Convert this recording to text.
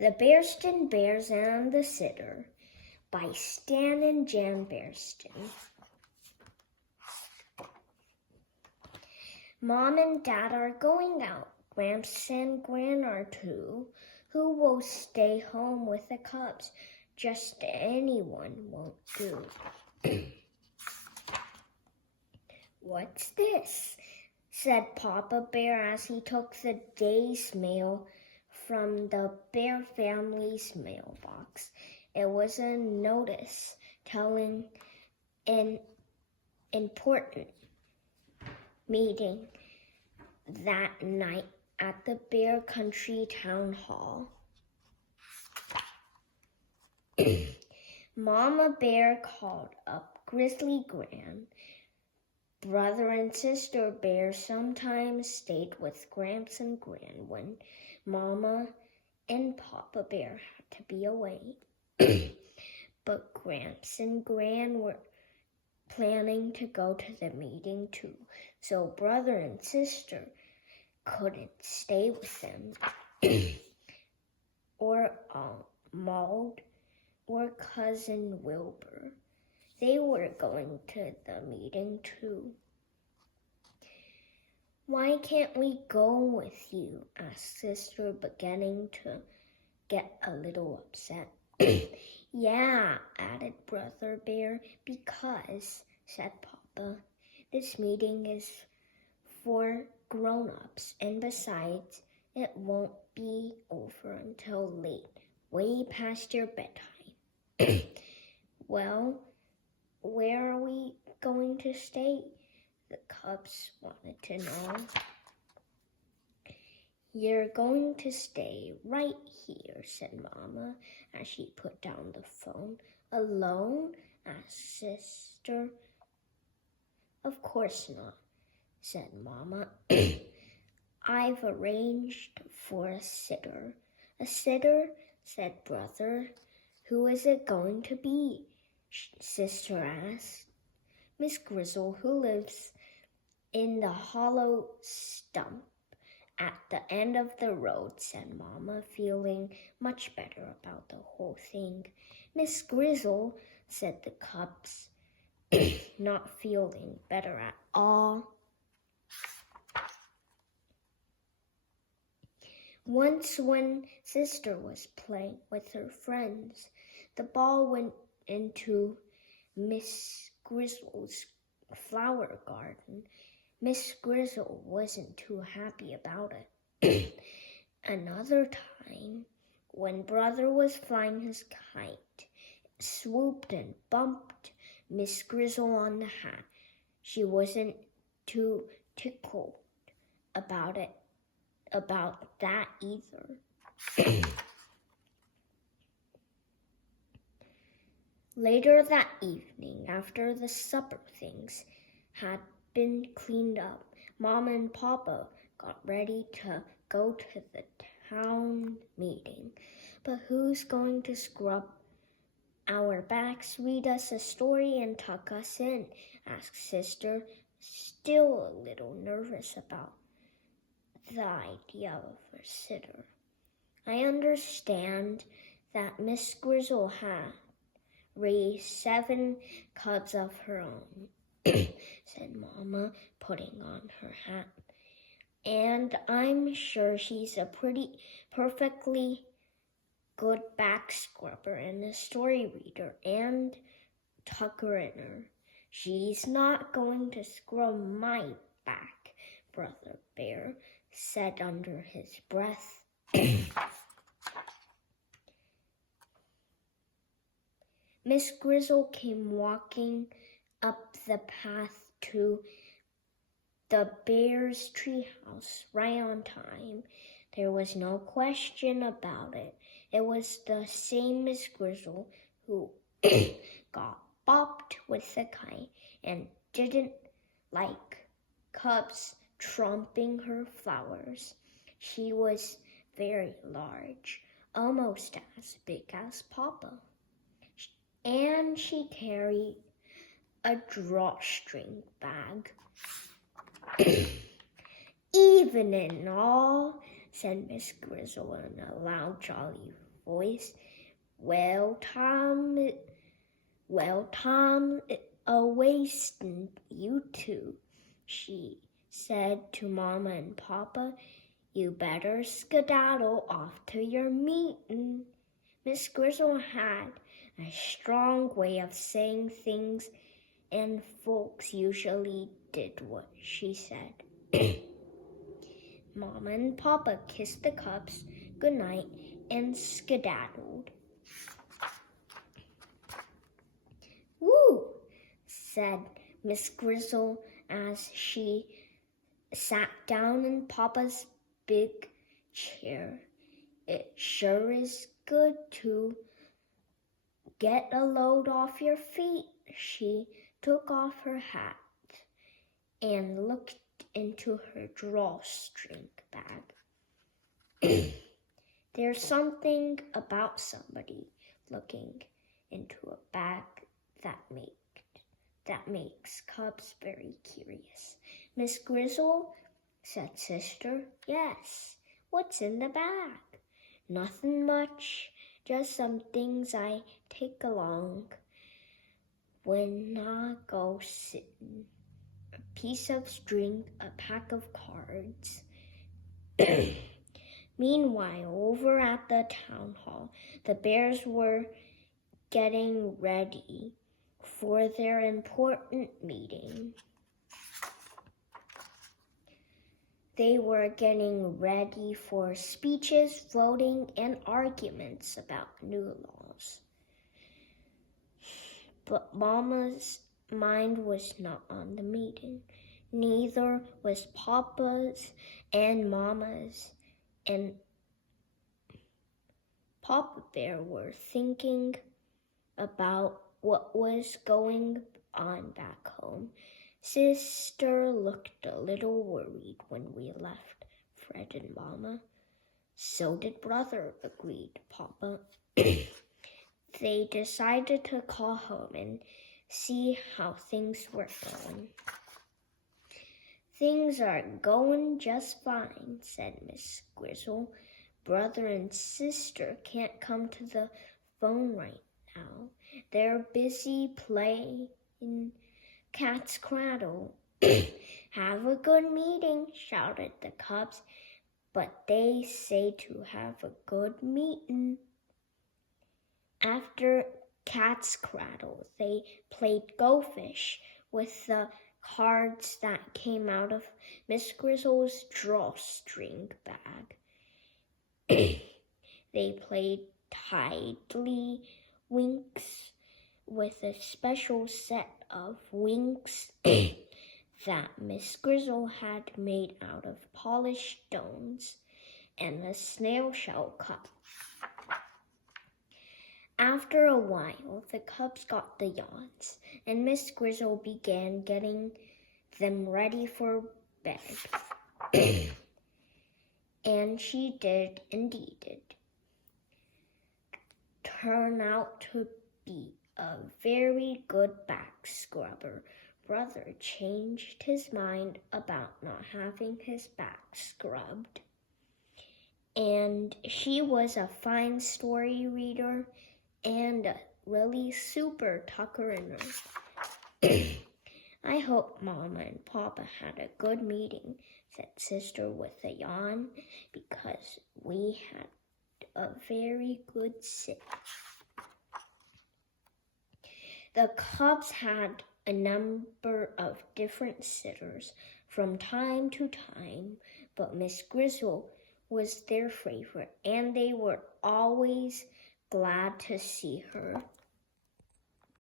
The Berenstain Bears and the Sitter by Stan and Jan Berenstain. Mom and Dad are going out. Gramps and Gran are too. Who will stay home with the cubs? Just anyone won't do. What's this? Said Papa Bear as he took the day's mail from the Bear family's mailbox. It was a notice telling an important meeting that night at the Bear Country Town Hall. Mama Bear called up Grizzly Gran. Brother and Sister Bear sometimes stayed with Gramps and Gran when Mama and Papa Bear had to be away. But Gramps and Gran were planning to go to the meeting too, so Brother and Sister couldn't stay with them. or Maud or Cousin Wilbur. They were going to the meeting too. Why can't we go with you? Asked Sister, beginning to get a little upset. Yeah, added Brother Bear, because, said Papa, this meeting is for grown-ups, and besides, it won't be over until late, way past your bedtime. Well, where are we going to stay? The cubs wanted to know. You're going to stay right here, said Mama as she put down the phone. Alone? asked Sister. Of course not, said Mama. I've arranged for a sitter. A sitter? Said Brother. Who is it going to be? Sister asked. Miss Grizzle, who lives in the hollow stump at the end of the road, said Mama, feeling much better about the whole thing. Miss Grizzle, said the cubs, not feeling better at all. Once when Sister was playing with her friends, the ball went into Miss Grizzle's flower garden. Miss Grizzle wasn't too happy about it. Another time, when Brother was flying his kite, it swooped and bumped Miss Grizzle on the hat. She wasn't too tickled about that either. Later that evening, after the supper things had been cleaned up, Mama and Papa got ready to go to the town meeting. But who's going to scrub our backs, read us a story, and tuck us in? Asked Sister, still a little nervous about the idea of a sitter. I understand that Miss Grizzle had raised 7 cubs of her own, said Mama, putting on her hat. And I'm sure she's a perfectly good back scrubber and a story reader and tucker in her. She's not going to scrub my back, Brother Bear said under his breath. Miss Grizzle came walking up the path to the bear's treehouse right on time. There was no question about it. It was the same Miss Grizzle who got bopped with the kite and didn't like cubs tromping her flowers. She was very large, almost as big as Papa. And she carried a drawstring bag. Even and all, said Miss Grizzle in a loud, jolly voice. Well, Tom, a-wastin' you two, she said to Mama and Papa. You better skedaddle off to your meetin'. Miss Grizzle had a strong way of saying things, and folks usually did what she said. Mama and Papa kissed the cubs goodnight and skedaddled. Woo! Said Miss Grizzle as she sat down in Papa's big chair. It sure is good to get a load off your feet. She took off her hat and looked into her drawstring bag. There's something about somebody looking into a bag that makes cubs very curious. Miss Grizzle, said Sister. Yes, what's in the bag? Nothing much, just some things I take along when I go sitting. A piece of string, a pack of cards. Meanwhile, over at the town hall, the bears were getting ready for their important meeting. They were getting ready for speeches, voting, and arguments about new laws. But Mama's mind was not on the meeting. Neither was Papa's and Mama's. And Papa Bear were thinking about what was going on back home. Sister looked a little worried when we left Fred and Mama. So did Brother, agreed Papa. They decided to call home and see how things were going. Things are going just fine, said Miss Grizzle. Brother and Sister can't come to the phone right now. They're busy playing cat's cradle. Have a good meeting, shouted the cubs. But they say to have a good meeting. After cat's cradle, they played go fish with the cards that came out of Miss Grizzle's drawstring bag. They played tiddly winks with a special set of winks that Miss Grizzle had made out of polished stones and a snail shell cup. After a while, the cubs got the yawns, and Miss Grizzle began getting them ready for bed. And she did indeed turn out to be a very good back scrubber. Brother changed his mind about not having his back scrubbed. And she was a fine story reader and a really super tucker-inner. I hope Mama and Papa had a good meeting, said Sister with a yawn, because we had a very good sit. The cubs had a number of different sitters from time to time, but Miss Grizzle was their favorite, and they were always glad to see her.